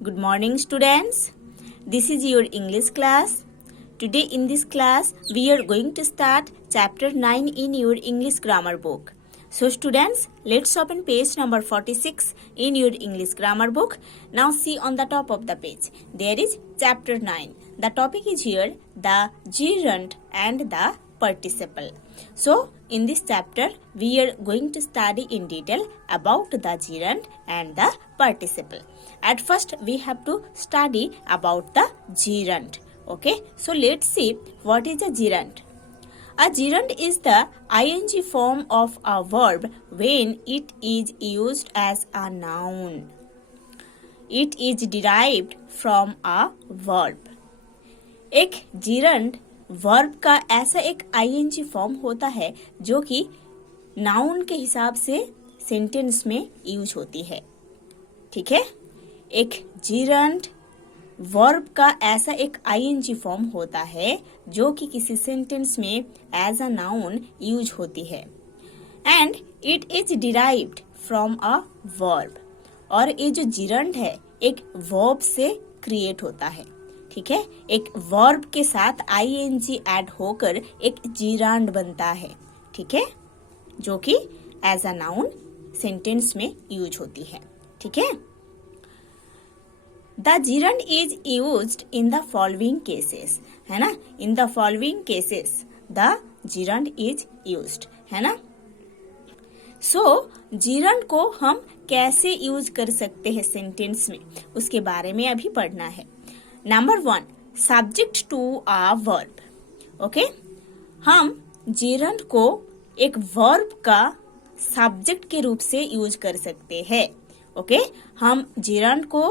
Good morning, students. This is your English class. Today in this class, we are going to start chapter 9 in your English grammar book. So students, let's open page number 46 in your English grammar book. Now see on the top of the page, there is chapter 9. The topic is here, the gerund and the participle. So in this chapter, we are going to study in detail about the gerund and the participle. At first, we have to study about the gerund. Okay, so let's see what is a gerund. A gerund is the ing form of a verb when it is used as a noun. It is derived from a verb. एक gerund verb का ऐसा एक ing form होता है जो कि noun के हिसाब से सेंटेंस में यूज होती है. ठीक है, एक gerund वर्ब का ऐसा एक ing फॉर्म होता है जो कि किसी सेंटेंस में एज अ नाउन यूज होती है. And it is derived from a verb. और ये जो gerund है एक वर्ब से क्रिएट होता है. ठीक है, एक वर्ब के साथ ing ऐड होकर एक gerund बनता है. ठीक है, जो कि एज अ नाउन सेंटेंस में यूज होती है. ठीक है, the gerund is used in the following cases. है ना, in the following cases the gerund is used. है ना, सो gerund को हम कैसे यूज कर सकते हैं सेंटेंस में, उसके बारे में अभी पढ़ना है. Number 1, subject to a verb. Okay, हम gerund को एक वर्ब का सब्जेक्ट के रूप से यूज कर सकते हैं. ओके, हम gerund को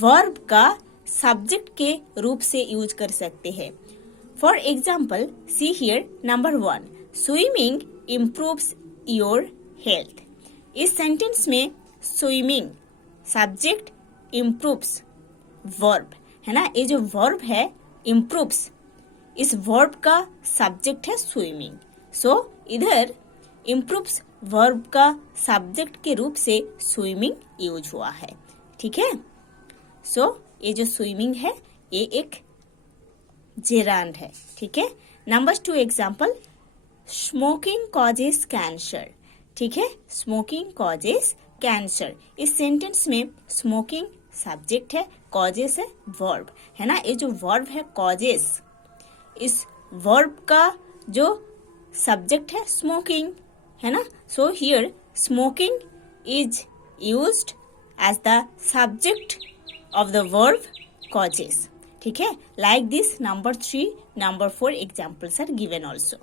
वर्ब का सब्जेक्ट के रूप से यूज कर सकते हैं. For example, see here number 1, swimming improves your health. इस सेंटेंस में स्विमिंग सब्जेक्ट, इम्प्रूव्स वर्ब. है ना, ये जो वर्ब है इम्प्रूव्स, इस वर्ब का सब्जेक्ट है स्विमिंग. सो इधर इम्प्रूव्स वर्ब का सब्जेक्ट के रूप से स्विमिंग यूज हुआ है. ठीक है, सो ये जो स्विमिंग है ये एक gerund है. ठीक है, number 2 example, smoking causes cancer. ठीक है, स्मोकिंग कॉजेस कैंसर. इस सेंटेंस में स्मोकिंग सब्जेक्ट है, कॉजेस है वर्ब. है ना, ये जो वर्ब है कॉजेस, इस वर्ब का जो सब्जेक्ट है स्मोकिंग. है ना, so here smoking is used as the subject of the verb causes. ठीक है, like this number 3, number 4 examples are given also.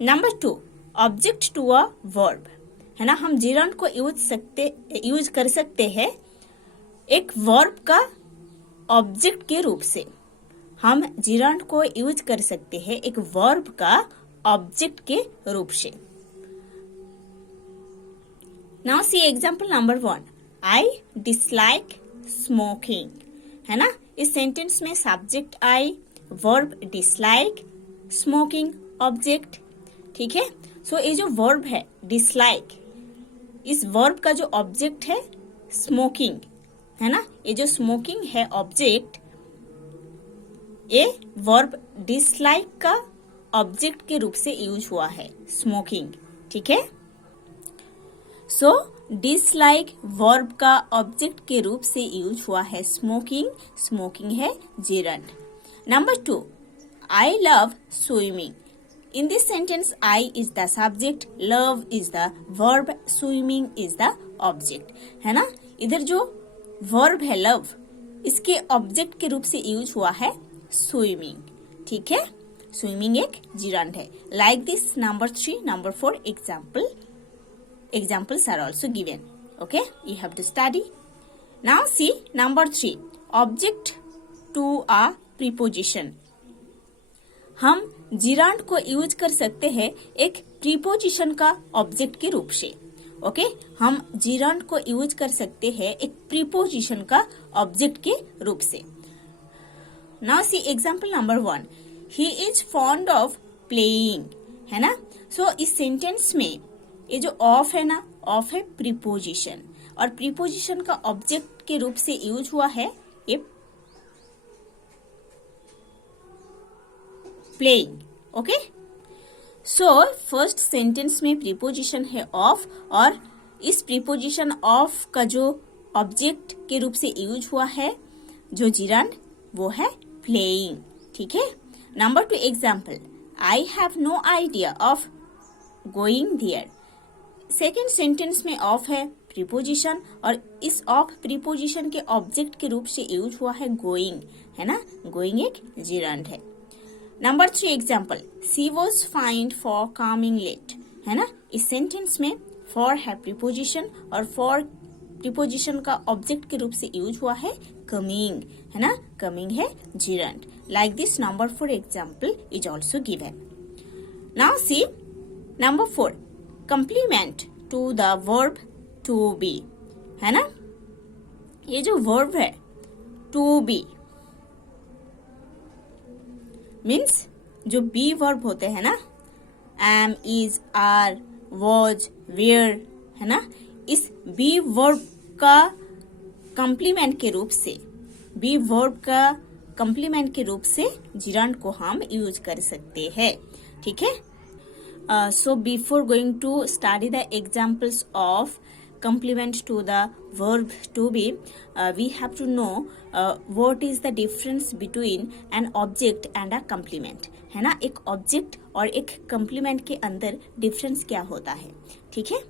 Number 2, object to a verb. है ना, हम gerund को यूज कर सकते हैं एक verb का ऑब्जेक्ट के रूप से. हम gerund को यूज कर सकते हैं एक verb का ऑब्जेक्ट के रूप से. Now see example number 1, I dislike smoking. है ना, इस सेंटेंस में subject I, verb dislike, smoking object. ठीक है, सो ये जो वर्ब है डिसलाइक, इस वर्ब का जो ऑब्जेक्ट है स्मोकिंग. है ना, ये जो स्मोकिंग है ऑब्जेक्ट, ये वर्ब डिसलाइक का ऑब्जेक्ट के रूप से यूज हुआ है स्मोकिंग. ठीक है, सो डिसलाइक वर्ब का ऑब्जेक्ट के रूप से यूज हुआ है स्मोकिंग. स्मोकिंग है gerund. Number 2, I love swimming. In this sentence I is the subject, love is the verb, swimming is the object. है ना, इधर जो वर्ब है लव, इसके ऑब्जेक्ट के रूप से यूज हुआ है स्विमिंग. ठीक है, स्विमिंग एक gerund है. Like this number 3, number 4 examples are also given. Okay, you have to study. Now see number 3, object to a preposition. हम gerund को यूज कर सकते हैं एक preposition का ऑब्जेक्ट के रूप से. ओके, हम gerund को यूज कर सकते हैं एक preposition का ऑब्जेक्ट के रूप से. Now see example number 1, he is fond of playing. है ना, सो इस सेंटेंस में ये जो ऑफ है ना, ऑफ है प्रीपोजिशन, और प्रीपोजिशन का ऑब्जेक्ट के रूप से यूज हुआ है ये playing. Okay, so first sentence में प्रीपोजिशन है ऑफ और इस प्रीपोजिशन ऑफ का जो ऑब्जेक्ट के रूप से यूज हुआ है जो जिरांड वो है प्लेइंग। ठीक है, number 2 example, I have no idea of going there. Second sentence में ऑफ है प्रीपोजिशन और इस ऑफ प्रीपोजिशन के ऑब्जेक्ट के रूप से यूज हुआ है गोइंग, है ना, गोइंग एक जिरांड है। Number 3 example, she was find for coming late, है ना, इस सेंटेंस में फॉर है प्रीपोजिशन और फॉर प्रीपोजिशन का ऑब्जेक्ट के रूप से यूज हुआ है कमिंग, है ना, कमिंग है gerund. Like this number 4 example is also given. Now see number 4, complement to the verb to be, है ना, ये जो वर्ब है टू बी मीन्स जो बी वर्ब होते हैं ना, am, is, are, was, were, है ना, इस बी वर्ब का कंप्लीमेंट के रूप से, बी वर्ब का कंप्लीमेंट के रूप से जिरांड को हम यूज कर सकते हैं। ठीक है, so before going to study the examples of complement to the verb to be, we have to know what is the difference between an object and a complement, है ना, एक ऑब्जेक्ट और एक कंप्लीमेंट के अंदर डिफरेंस क्या होता है। ठीक है,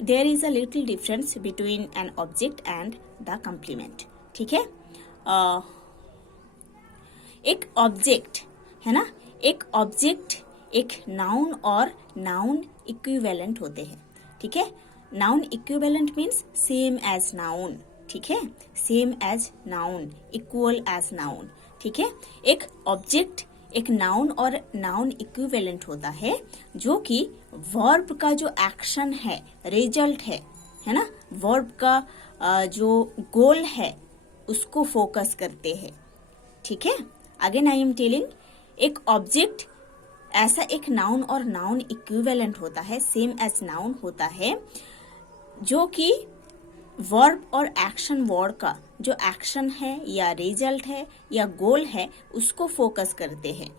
there is a little difference between an object and the complement. ठीक है, एक ऑब्जेक्ट, है ना, एक ऑब्जेक्ट एक नाउन और नाउन इक्विवेलेंट होते हैं। ठीक है, noun equivalent means same as noun. ठीक है, same as noun, equal as noun. ठीक है, एक ऑब्जेक्ट एक नाउन और नाउन इक्विवेलेंट होता है जो कि वर्ब का जो एक्शन है, रिजल्ट है ना, वर्ब का जो गोल है उसको फोकस करते हैं। ठीक है, अगेन आई एम टेलिंग, एक ऑब्जेक्ट ऐसा एक नाउन और नाउन इक्विवेलेंट होता है, सेम एज नाउन होता है, जो कि वर्ब और एक्शन वर्ड का जो एक्शन है या रिजल्ट है या गोल है उसको फोकस करते हैं।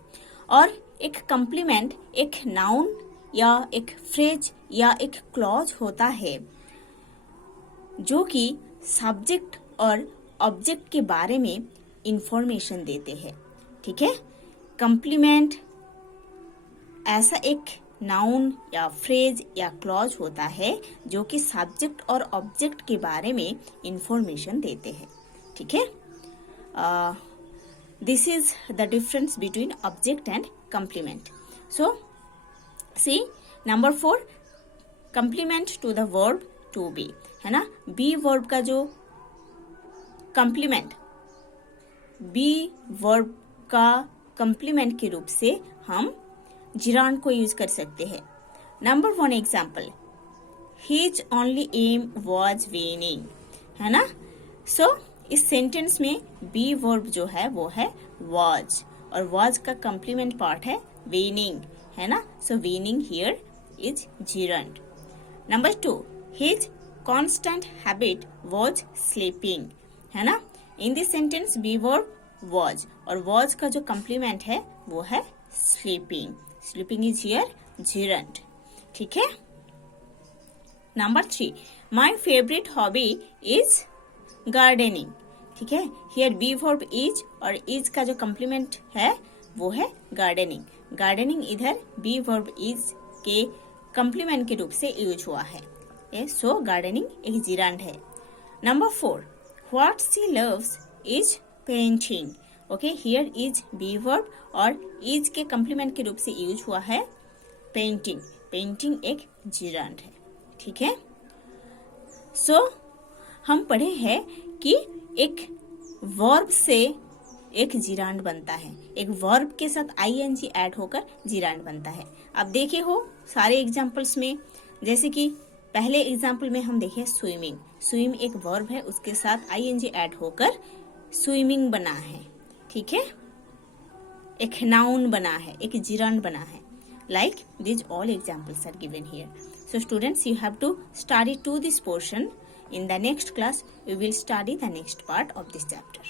और एक कंप्लीमेंट एक नाउन या एक फ्रेज या एक क्लॉज होता है जो कि सब्जेक्ट और ऑब्जेक्ट के बारे में इंफॉर्मेशन देते हैं। ठीक है, कंप्लीमेंट ऐसा एक नाउन या फ्रेज या क्लॉज होता है जो कि सब्जेक्ट और ऑब्जेक्ट के बारे में इंफॉर्मेशन देते हैं। ठीक है, this is the difference between object and complement. So see number 4, complement to the verb to be, है ना, बी वर्ब का जो कंप्लीमेंट, बी वर्ब का कंप्लीमेंट के रूप से हम जिरांड को यूज कर सकते हैं। Number 1 example, his only aim was winning, है ना। सो इस सेंटेंस में बी वर्ब जो है वो है वॉज और वॉज का कंप्लीमेंट पार्ट है विनिंग, है ना। So winning here is gerund. Number 2, his constant habit was sleeping, है ना। In this sentence be verb was और वॉज का जो कंप्लीमेंट है वो है sleeping. Sleeping is here gerund. ठीक है। Number 3, my favourite hobby is gardening. ठीक है, हियर बी वर्ब इज और इज का जो कंप्लीमेंट है वो है गार्डनिंग। गार्डनिंग इधर बी वर्ब इज के कंप्लीमेंट के रूप से यूज हुआ है। सो गार्डनिंग एक जिरांड है। Number 4, what she loves is painting. Okay, here is be verb और इज के कंप्लीमेंट के रूप से यूज हुआ है पेंटिंग। पेंटिंग एक जिरांड है। ठीक है। सो हम पढ़े हैं कि एक वर्ब से एक जिरांड बनता है, एक वर्ब के साथ आईएनजी ऐड होकर जिरांड बनता है। अब देखे हो सारे एग्जाम्पल्स में, जैसे कि पहले एग्जाम्पल में हम देखे स्विमिंग। स्विम एक वर्ब है, उसके साथ आईएनजी ऐड होकर स्विमिंग बना है। ठीक है, एक नाउन बना है, एक जिरांड बना है। Like this all examples are given here. So students, you have to study to this portion. In the next class, we will study the next part of this chapter.